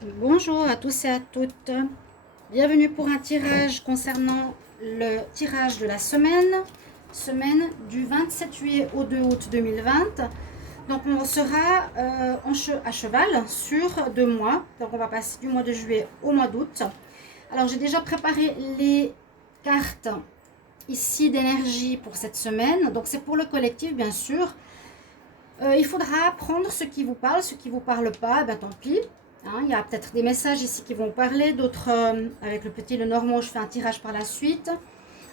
Bonjour à tous et à toutes. Bienvenue pour un tirage concernant le tirage de la semaine du 27 juillet au 2 août 2020. Donc on sera à cheval sur 2 mois. Donc on va passer du mois de juillet au mois d'août. Alors j'ai déjà préparé les cartes ici d'énergie pour cette semaine. Donc c'est pour le collectif bien sûr. Il faudra prendre ce qui vous parle, ce qui ne vous parle pas, ben tant pis. Hein, il y a peut-être des messages ici qui vont parler, d'autres avec le petit Lenormand, je fais un tirage par la suite.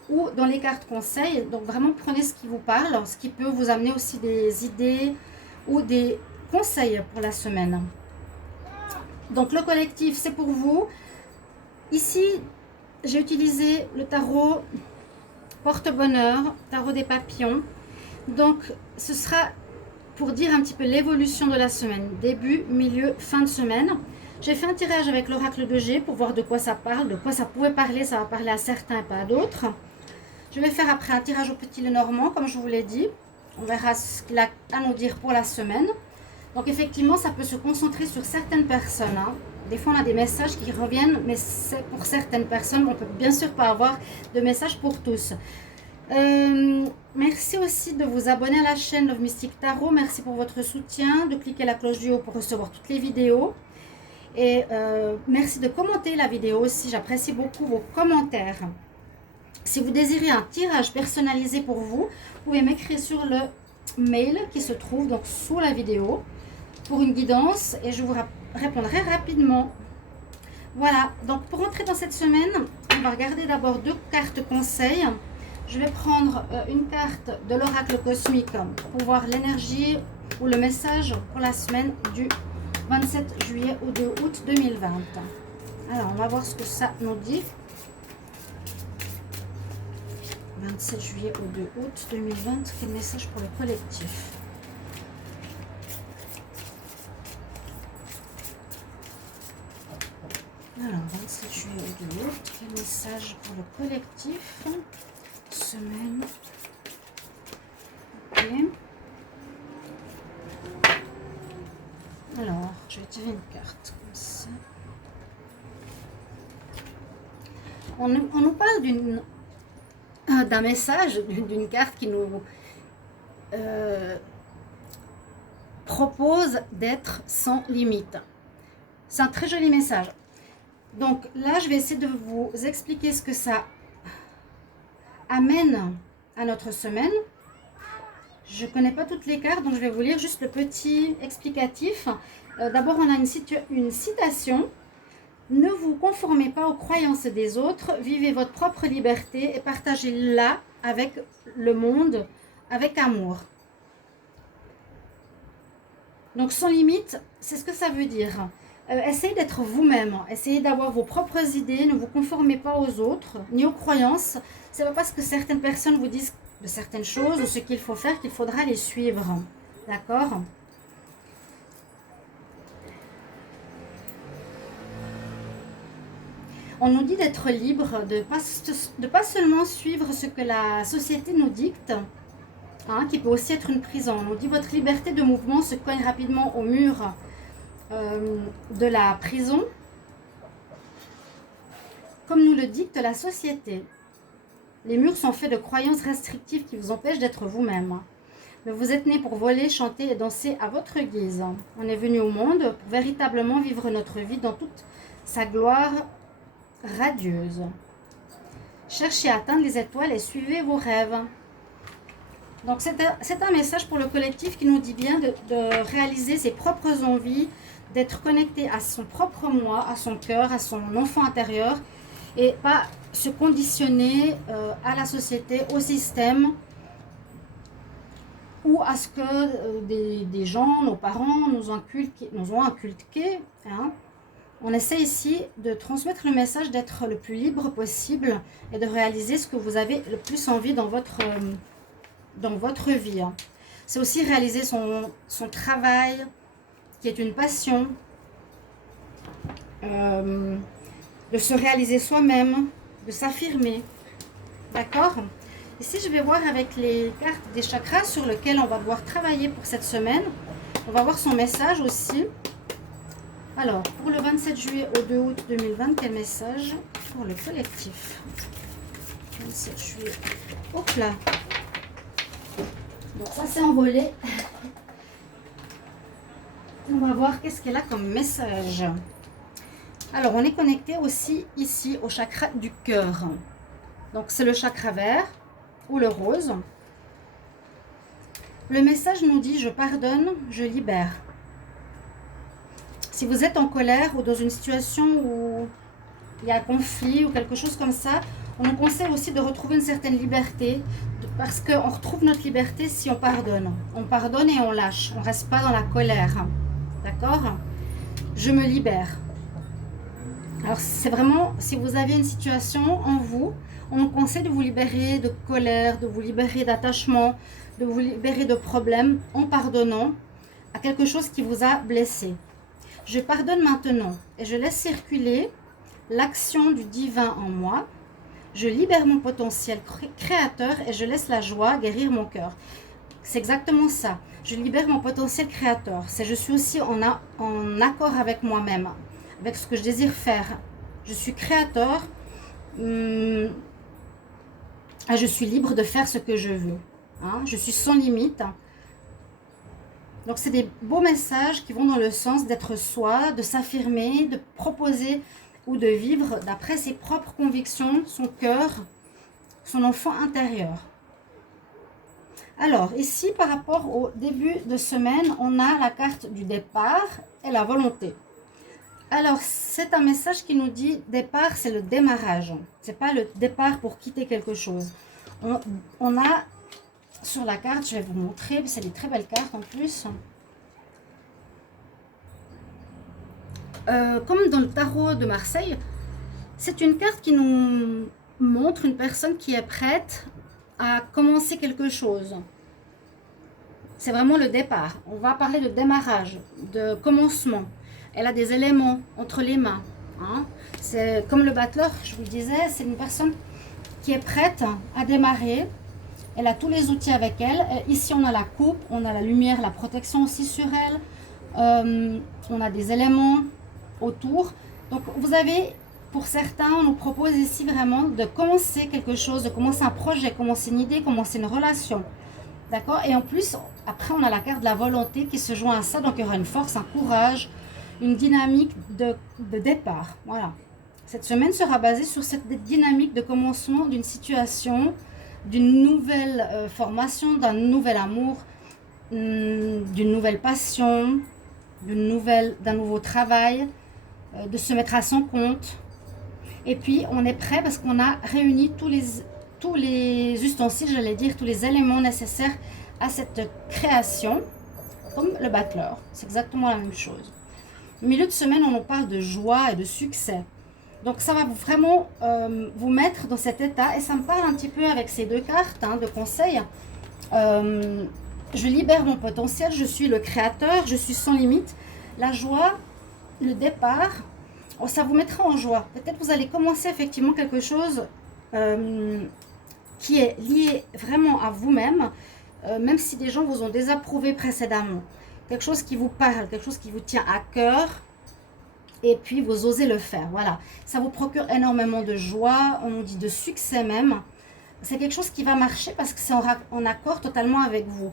Ou dans les cartes conseils, donc vraiment prenez ce qui vous parle, ce qui peut vous amener aussi des idées ou des conseils pour la semaine. Donc le collectif, c'est pour vous. Ici, j'ai utilisé le tarot porte-bonheur, tarot des papillons. Donc ce sera pour dire un petit peu l'évolution de la semaine, début, milieu, fin de semaine. J'ai fait un tirage avec l'oracle de G pour voir de quoi ça parle, de quoi ça pouvait parler, ça va parler à certains, pas à d'autres. Je vais faire après un tirage au petit Lenormand, comme je vous l'ai dit. On verra ce qu'il a à nous dire pour la semaine. Donc effectivement, ça peut se concentrer sur certaines personnes. Hein. Des fois, on a des messages qui reviennent, mais c'est pour certaines personnes. On ne peut bien sûr pas avoir de messages pour tous. Merci aussi de vous abonner à la chaîne Love Mystic Tarot. Merci pour votre soutien, de cliquer la cloche du haut pour recevoir toutes les vidéos. Et merci de commenter la vidéo aussi. J'apprécie beaucoup vos commentaires. Si vous désirez un tirage personnalisé pour vous, vous pouvez m'écrire sur le mail qui se trouve donc sous la vidéo pour une guidance et je vous répondrai rapidement. Voilà, donc pour entrer dans cette semaine, on va regarder d'abord 2 cartes conseils. Je vais prendre une carte de l'oracle cosmique pour voir l'énergie ou le message pour la semaine du 27 juillet au 2 août 2020. Alors, on va voir ce que ça nous dit. 27 juillet au 2 août 2020, quel message pour le collectif? Alors, 27 juillet au 2 août, quel message pour le collectif? Semaine. Ok. Alors, je vais tirer une carte comme ça. On nous parle d'un message, d'une carte qui nous propose d'être sans limite. C'est un très joli message. Donc là, je vais essayer de vous expliquer ce que ça amène à notre semaine. Je ne connais pas toutes les cartes, donc je vais vous lire juste le petit explicatif. D'abord, on a une citation. Ne vous conformez pas aux croyances des autres, vivez votre propre liberté et partagez-la avec le monde, avec amour. Donc sans limite, c'est ce que ça veut dire. Essayez d'être vous-même, essayez d'avoir vos propres idées, ne vous conformez pas aux autres, ni aux croyances. Ce n'est pas parce que certaines personnes vous disent de certaines choses ou ce qu'il faut faire qu'il faudra les suivre. D'accord ? On nous dit d'être libre, de ne pas seulement suivre ce que la société nous dicte, hein, qui peut aussi être une prison. On nous dit votre liberté de mouvement se cogne rapidement au mur de la prison, comme nous le dicte la société. Les murs sont faits de croyances restrictives qui vous empêchent d'être vous-même. Mais vous êtes né pour voler, chanter et danser à votre guise. On est venu au monde pour véritablement vivre notre vie dans toute sa gloire radieuse. Cherchez à atteindre les étoiles et suivez vos rêves. Donc c'est un message pour le collectif qui nous dit bien de réaliser ses propres envies, d'être connecté à son propre moi, à son cœur, à son enfant intérieur et pas se conditionner à la société, au système ou à ce que des gens, nos parents nous ont inculqué. Hein. On essaie ici de transmettre le message d'être le plus libre possible et de réaliser ce que vous avez le plus envie dans votre vie. C'est aussi réaliser son travail, qui est une passion, de se réaliser soi-même, de s'affirmer. D'accord ? Ici, je vais voir avec les cartes des chakras sur lesquels on va devoir travailler pour cette semaine. On va voir son message aussi. Alors, pour le 27 juillet au 2 août 2020, quel message pour le collectif? 27 juillet. Hop là. Donc ça s'est envolé. On va voir qu'est-ce qu'elle a comme message. Alors, on est connecté aussi ici au chakra du cœur. Donc, c'est le chakra vert ou le rose. Le message nous dit: je pardonne, je libère. Si vous êtes en colère ou dans une situation où il y a un conflit ou quelque chose comme ça, on nous conseille aussi de retrouver une certaine liberté, parce qu'on retrouve notre liberté si on pardonne. On pardonne et on lâche, on ne reste pas dans la colère. D'accord? Je me libère. Alors c'est vraiment, si vous avez une situation en vous, on vous conseille de vous libérer de colère, de vous libérer d'attachement, de vous libérer de problèmes en pardonnant à quelque chose qui vous a blessé. Je pardonne maintenant et je laisse circuler l'action du divin en moi. Je libère mon potentiel créateur et je laisse la joie guérir mon cœur. C'est exactement ça. Je libère mon potentiel créateur. Je suis aussi en accord avec moi-même, avec ce que je désire faire. Je suis créateur. Je suis libre de faire ce que je veux. Je suis sans limite. Donc, c'est des beaux messages qui vont dans le sens d'être soi, de s'affirmer, de proposer ou de vivre d'après ses propres convictions, son cœur, son enfant intérieur. Alors, ici, par rapport au début de semaine, on a la carte du départ et la volonté. Alors, c'est un message qui nous dit départ, c'est le démarrage. Ce n'est pas le départ pour quitter quelque chose. On a sur la carte, je vais vous montrer, c'est des très belles cartes en plus. Comme dans le tarot de Marseille, c'est une carte qui nous montre une personne qui est prête à commencer quelque chose. C'est vraiment le départ. On va parler de démarrage, de commencement. Elle a des éléments entre les mains. C'est comme le battleur, je vous le disais, c'est une personne qui est prête à démarrer. Elle a tous les outils avec elle. Ici, on a la coupe, on a la lumière, la protection aussi sur elle. On a des éléments autour. Donc, vous avez, pour certains, on nous propose ici vraiment de commencer quelque chose, de commencer un projet, commencer une idée, commencer une relation. D'accord? Et en plus, après, on a la carte de la volonté qui se joint à ça. Donc, il y aura une force, un courage, une dynamique de départ. Voilà. Cette semaine sera basée sur cette dynamique de commencement d'une situation, d'une nouvelle formation, d'un nouvel amour, d'une nouvelle passion, d'un nouveau travail, de se mettre à son compte. Et puis, on est prêt parce qu'on a réuni tous les ustensiles, j'allais dire, tous les éléments nécessaires à cette création, comme le battleur. C'est exactement la même chose. Au milieu de semaine, on nous parle de joie et de succès. Donc, ça va vraiment vous mettre dans cet état. Et ça me parle un petit peu avec ces deux cartes de conseils. Je libère mon potentiel, je suis le créateur, je suis sans limite. La joie, le départ, ça vous mettra en joie. Peut-être vous allez commencer effectivement quelque chose qui est lié vraiment à vous-même, même si des gens vous ont désapprouvé précédemment. Quelque chose qui vous parle, quelque chose qui vous tient à cœur. Et puis, vous osez le faire. Voilà. Ça vous procure énormément de joie. On nous dit de succès même. C'est quelque chose qui va marcher parce que c'est en accord totalement avec vous.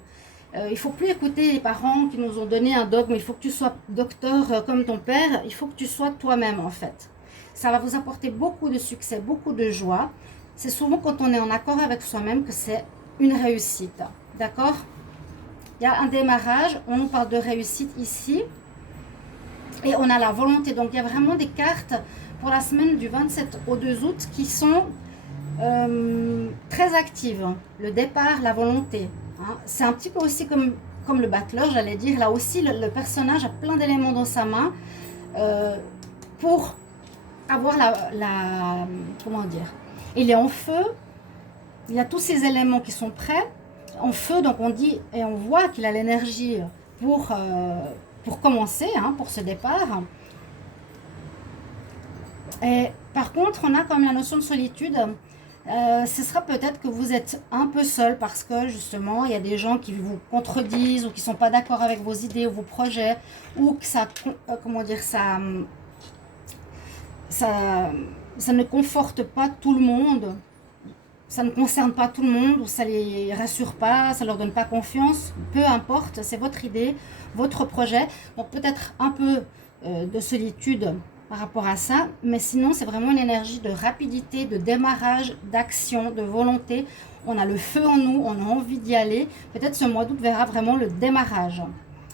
Il ne faut plus écouter les parents qui nous ont donné un dogme. Il faut que tu sois docteur comme ton père. Il faut que tu sois toi-même, en fait. Ça va vous apporter beaucoup de succès, beaucoup de joie. C'est souvent quand on est en accord avec soi-même que c'est une réussite. D'accord? Il y a un démarrage. On nous parle de réussite ici. Et on a la volonté. Donc, il y a vraiment des cartes pour la semaine du 27 au 2 août qui sont très actives. Le départ, la volonté. C'est un petit peu aussi comme le battleur, j'allais dire. Là aussi, le personnage a plein d'éléments dans sa main pour avoir comment dire. Il est en feu. Il a tous ces éléments qui sont prêts. En feu, donc on dit et on voit qu'il a l'énergie pour commencer, pour ce départ. Et par contre, on a quand même la notion de solitude. Ce sera peut-être que vous êtes un peu seul parce que justement, il y a des gens qui vous contredisent ou qui ne sont pas d'accord avec vos idées ou vos projets, ou que ça, comment dire, ça ne conforte pas tout le monde, ça ne concerne pas tout le monde, ou ça les rassure pas, ça leur donne pas confiance, peu importe, c'est votre idée, votre projet. Donc peut-être un peu de solitude par rapport à ça, mais sinon c'est vraiment une énergie de rapidité, de démarrage, d'action, de volonté. On a le feu en nous, on a envie d'y aller. Peut-être ce mois d'août verra vraiment le démarrage.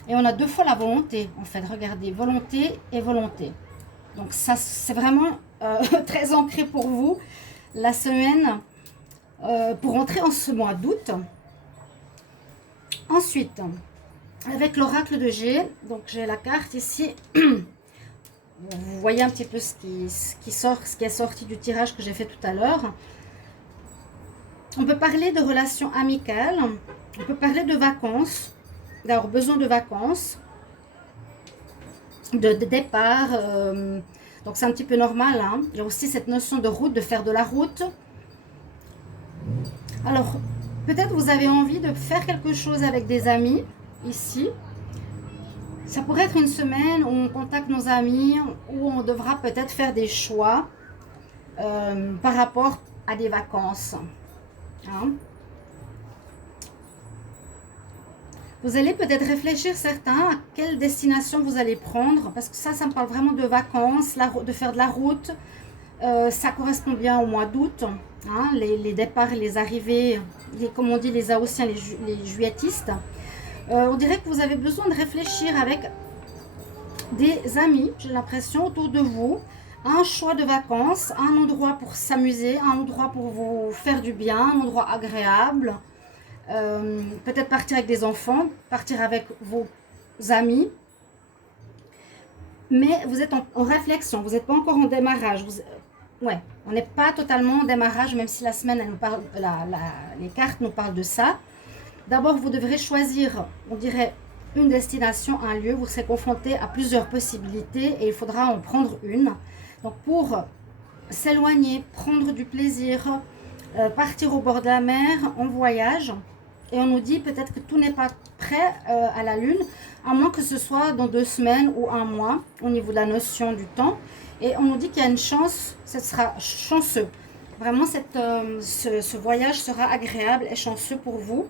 Et on a deux fois la volonté, en fait. Regardez, volonté et volonté. Donc ça, c'est vraiment très ancré pour vous. La semaine, pour entrer en ce mois d'août. Ensuite, avec l'oracle de G, donc j'ai la carte ici. Vous voyez un petit peu ce qui est sorti du tirage que j'ai fait tout à l'heure. On peut parler de relations amicales, on peut parler de vacances, d'avoir besoin de vacances, de départ. Donc c'est un petit peu normal. Hein. Il y a aussi cette notion de route, de faire de la route. Alors, peut-être vous avez envie de faire quelque chose avec des amis ici. Ça pourrait être une semaine où on contacte nos amis, où on devra peut-être faire des choix par rapport à des vacances. Hein? Vous allez peut-être réfléchir certains à quelle destination vous allez prendre, parce que ça me parle vraiment de vacances, de faire de la route. Ça correspond bien au mois d'août, hein, les départs et les arrivées, comme on dit les Haussiens, les juilletistes. On dirait que vous avez besoin de réfléchir avec des amis, j'ai l'impression, autour de vous, à un choix de vacances, un endroit pour s'amuser, un endroit pour vous faire du bien, un endroit agréable. Peut-être partir avec des enfants, partir avec vos amis. Mais vous êtes en réflexion, vous n'êtes pas encore en démarrage. Ouais, on n'est pas totalement en démarrage, même si la semaine, elle nous parle, les cartes nous parlent de ça. D'abord, vous devrez choisir, on dirait, une destination, un lieu. Vous serez confronté à plusieurs possibilités et il faudra en prendre une. Donc, pour s'éloigner, prendre du plaisir, partir au bord de la mer, en voyage. Et on nous dit peut-être que tout n'est pas prêt à la lune, à moins que ce soit dans 2 semaines ou 1 mois, au niveau de la notion du temps. Et on nous dit qu'il y a une chance, ce sera chanceux. Vraiment, ce voyage sera agréable et chanceux pour vous.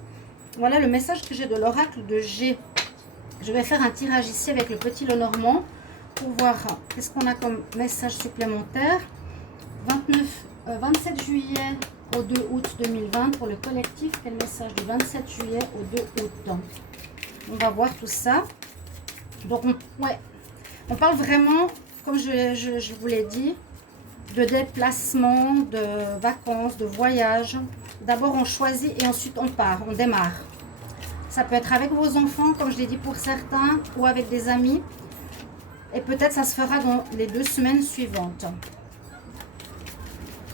Voilà le message que j'ai de l'oracle de G. Je vais faire un tirage ici avec le petit Lenormand pour voir qu'est-ce qu'on a comme message supplémentaire. 27 juillet au 2 août 2020 pour le collectif. Quel message du 27 juillet au 2 août? On va voir tout ça. Donc, on parle vraiment, comme je vous l'ai dit, de déplacement, de vacances, de voyage. D'abord, on choisit et ensuite on part, on démarre. Ça peut être avec vos enfants, comme je l'ai dit pour certains, ou avec des amis. Et peut-être ça se fera dans les 2 semaines suivantes.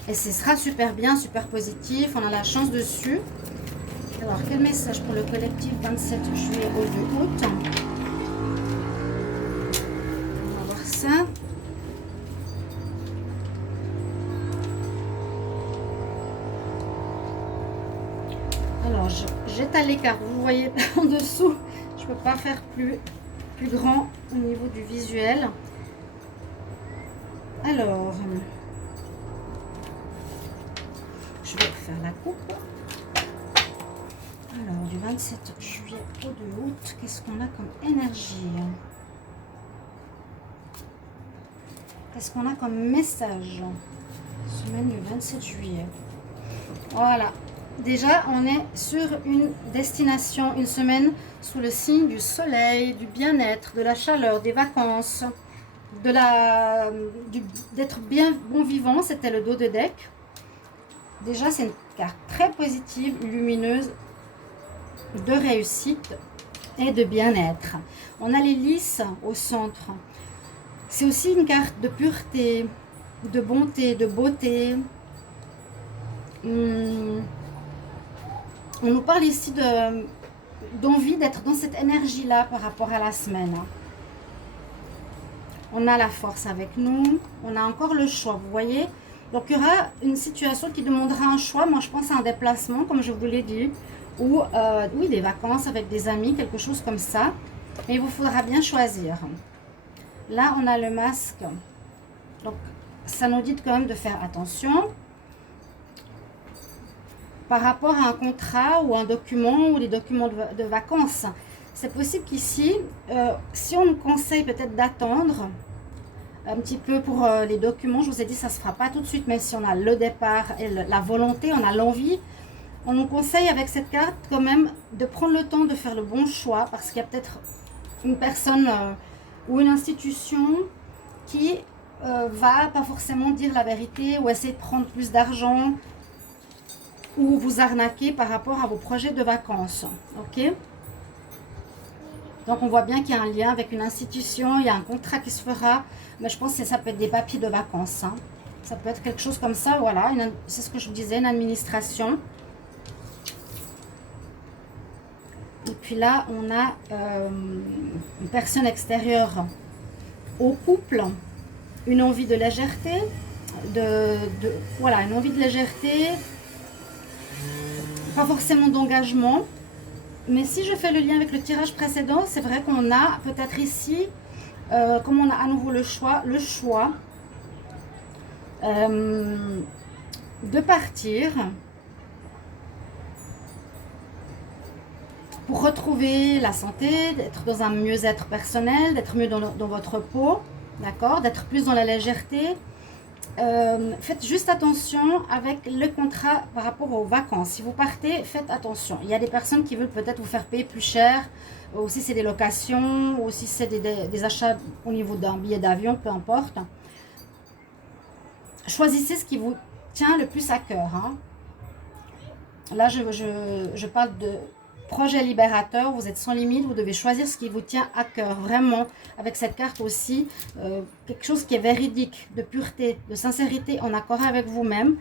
Et ce sera super bien, super positif. On a la chance dessus. Alors, quel message pour le collectif 27 juillet au 2 août? On va voir ça. Alors, j'étale les cartes. Vous voyez en dessous, je ne peux pas faire plus grand au niveau du visuel. Alors, je vais faire la coupe. Alors, du 27 juillet au 2 août, qu'est-ce qu'on a comme énergie? Qu'est-ce qu'on a comme message? Semaine du 27 juillet. Voilà. Déjà, on est sur une destination, une semaine sous le signe du soleil, du bien-être, de la chaleur, des vacances, d'être bien bon vivant. C'était le dos de deck. Déjà, c'est une carte très positive, lumineuse, de réussite et de bien-être. On a les lys au centre. C'est aussi une carte de pureté, de bonté, de beauté. On nous parle ici d'envie d'être dans cette énergie-là par rapport à la semaine. On a la force avec nous. On a encore le choix, vous voyez. Donc, il y aura une situation qui demandera un choix. Moi, je pense à un déplacement, comme je vous l'ai dit, ou oui, des vacances avec des amis, quelque chose comme ça. Mais il vous faudra bien choisir. Là, on a le masque. Donc, ça nous dit quand même de faire attention. Par rapport à un contrat ou un document ou des documents de vacances, c'est possible qu'ici, si on nous conseille peut-être d'attendre un petit peu pour les documents, je vous ai dit ça ne se fera pas tout de suite, même si on a le départ et la volonté, on a l'envie, on nous conseille avec cette carte quand même de prendre le temps de faire le bon choix, parce qu'il y a peut-être une personne ou une institution qui va pas forcément dire la vérité ou essayer de prendre plus d'argent ou vous arnaquer par rapport à vos projets de vacances. Ok? Donc on voit bien qu'il y a un lien avec une institution, il y a un contrat qui se fera, mais je pense que ça peut être des papiers de vacances. Hein. Ça peut être quelque chose comme ça, voilà, c'est ce que je vous disais, une administration. Et puis là, on a une personne extérieure au couple, une envie de légèreté, voilà, une envie de légèreté, pas forcément d'engagement. Mais si je fais le lien avec le tirage précédent, c'est vrai qu'on a peut-être ici, comme on a à nouveau le choix de partir pour retrouver la santé, d'être dans un mieux-être personnel, d'être mieux dans votre peau, d'accord, d'être plus dans la légèreté. Faites juste attention avec le contrat par rapport aux vacances. Si vous partez, faites attention. Il y a des personnes qui veulent peut-être vous faire payer plus cher, ou si c'est des locations, ou si c'est des achats au niveau d'un billet d'avion, peu importe. Choisissez ce qui vous tient le plus à cœur. Hein. Là, je parle de projet libérateur, vous êtes sans limite, vous devez choisir ce qui vous tient à cœur, vraiment, avec cette carte aussi, quelque chose qui est véridique, de pureté, de sincérité, en accord avec vous-même.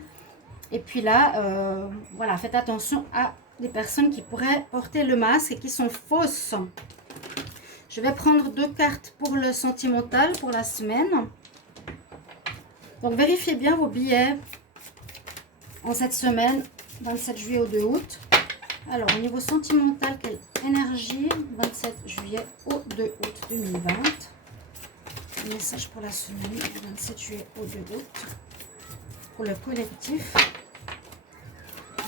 Et puis là, voilà, faites attention à des personnes qui pourraient porter le masque et qui sont fausses. Je vais prendre 2 cartes pour le sentimental, pour la semaine. Donc, vérifiez bien vos billets en cette semaine, 27 juillet au 2 août. Alors, au niveau sentimental, quelle énergie? 27 juillet au 2 août 2020. Message pour la semaine du 27 juillet au 2 août. Pour le collectif.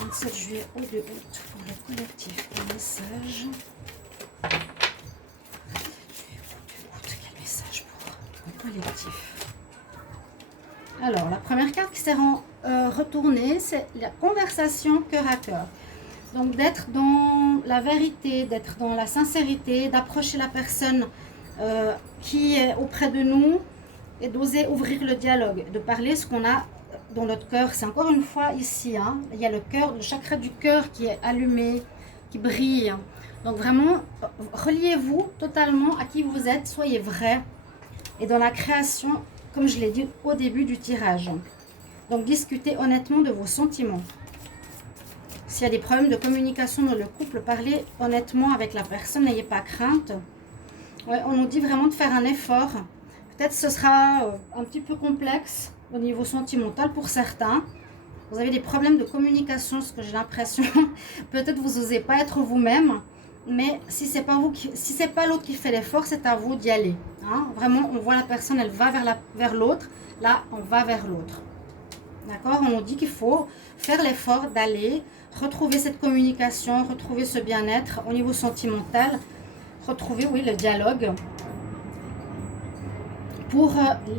27 juillet au 2 août pour le collectif. Quel message? 27 juillet au 2 août. Quel message pour le collectif? Alors, la première carte qui s'est retournée, c'est la conversation cœur à cœur. Donc, d'être dans la vérité, d'être dans la sincérité, d'approcher la personne qui est auprès de nous et d'oser ouvrir le dialogue, de parler ce qu'on a dans notre cœur. C'est encore une fois ici, hein, il y a le cœur, le chakra du cœur qui est allumé, qui brille. Donc, vraiment, reliez-vous totalement à qui vous êtes, soyez vrai. Et dans la création, comme je l'ai dit au début du tirage. Donc, discutez honnêtement de vos sentiments. S'il y a des problèmes de communication dans le couple, parlez honnêtement avec la personne, n'ayez pas crainte. Ouais, on nous dit vraiment de faire un effort. Peut-être ce sera un petit peu complexe au niveau sentimental pour certains. Vous avez des problèmes de communication, ce que j'ai l'impression. Peut-être vous n'osez pas être vous-même. Mais si c'est pas vous, si c'est pas l'autre qui fait l'effort, c'est à vous d'y aller. Hein? Vraiment, on voit la personne, elle va vers l'autre. Là, on va vers l'autre. D'accord? On nous dit qu'il faut faire l'effort d'aller retrouver cette communication, retrouver ce bien-être au niveau sentimental, retrouver, oui, le dialogue pour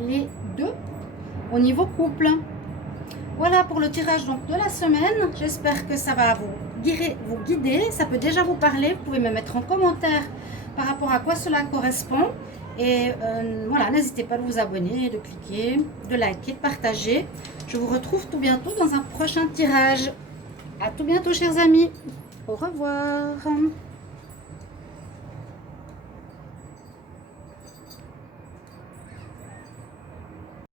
les deux au niveau couple. Voilà pour le tirage donc de la semaine. J'espère que ça va vous guider. Ça peut déjà vous parler. Vous pouvez me mettre en commentaire par rapport à quoi cela correspond. Et voilà, n'hésitez pas à vous abonner, de cliquer, de liker, de partager. Je vous retrouve tout bientôt dans un prochain tirage. À tout bientôt, chers amis. Au revoir.